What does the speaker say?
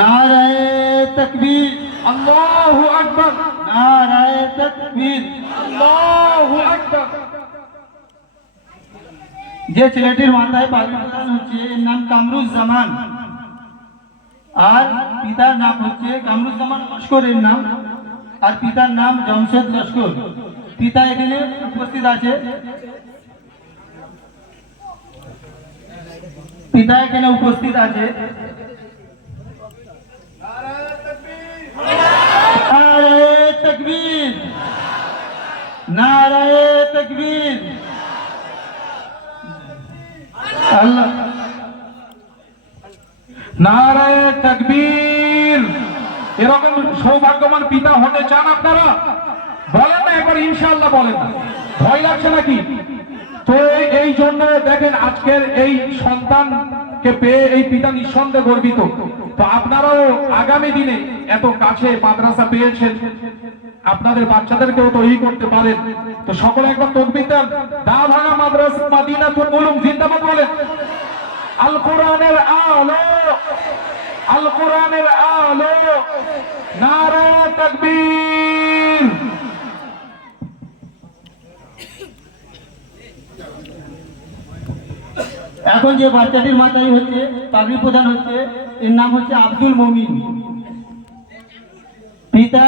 নারায়ে তাকবীর, আল্লাহু আকবার, নারায়ে তাকবীর। আল্লাহু আকবার। যে ছেলেটির মাথায় পাগড়ি প্রদান হচ্ছে এর নাম কামরুজ্জামান, আর পিতার নাম হচ্ছে কামরুজ্জামান লস্কর এর নাম, আর পিতার নাম জমশেদ লস্কর। পিতা এখানে উপস্থিত আছে, পিতা এখানে উপস্থিত আছে। নারায়ে তাকবীর, নারায়ে তাকবীর। আল্লাহ, নারায়ে তাকবীর। এরকম সৌভাগ্যবান পিতা হতে চান আপনারা? বলেন না একবার ইনশাআল্লাহ, বলেন না। ভয় লাগছে নাকি? তো এই জন্য দেখেন আজকের এই সন্তানকে পেয়ে এই পিতা নিঃসন্দেহে গর্বিত। তো আপনারাও আগামী দিনে এত কাছে মাদ্রাসা পেয়েছেন, আপনাদের বাচ্চাদেরকেও তৈরি করতে পারেন। তো সকলে একবার তাকবীর দেন। দাভাঙা মাদ্রাসা মাদিনাতুল উলুম জিন্দাবাদ বলেন। আল কোরআনের আলো, আল কোরআনের আলো, নারায়ে তাকবীর। এখন যে বাচ্চাটির মাথায় হচ্ছে পাগড়ি প্রদান হচ্ছে এর নাম হচ্ছে আব্দুল মমিন। পিতা